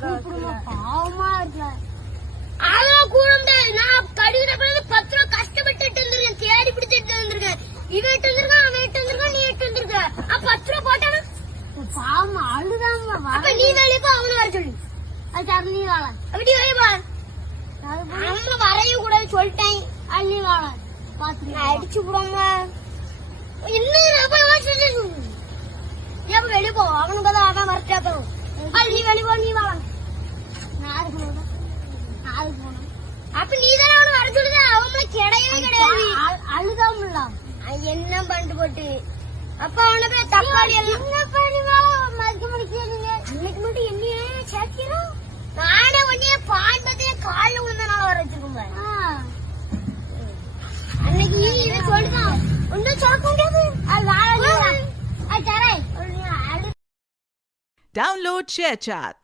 பாவமா இருக்கல. அவன் கூட நான் கடிக்கிற 10 ரூபா கஷ்டப்பட்டு இருந்திருக்கேன், தேடி பிடிச்சிட்டு வந்திருக்கேன். இவன் எட்டு வந்திருக்கான், அவன் எட்டு வந்திருக்கான், நீ எட்டு வந்திருக்க. 10 ரூபா போட்டானா பாவமா அழுதாம. அப்ப நீ வெளியே போ, அவனை வர சொல்லு. அது சரி, நீ வாழ அப்படி வெளியே போ. அம்மா வரையும் கூட சொல்லிட்டேன். அள்ளி வாழ பாத்து அடிச்சு விடாம இன்னும் வெளியே போ. அவனுக்கு தான் அவன் வரட்டா போகும். நீ வெளியே போ, நீ வாழ. நாளைக்கு போனோம். அப்ப நீ தானே அவனு வர சொல்லுத. அவன் கிடையவே கிடையாது. அழுதாம என்ன பண்ணிட்டு போட்டு. அப்ப அவனை போய் தக்காளி என்ன மதிக்க முடிக்கிறீங்க. அன்னைக்கு மட்டும் என்னையே சேர்க்கிறோம். நானே உன்னைய பாண்டதே காலில் விழுந்தனால வர வச்சிருக்கோம். அன்னைக்கு இதை சொல்லுதான் ஒன்னும் சொல்ல முடியாது. அது தரேன். Download ShareChat.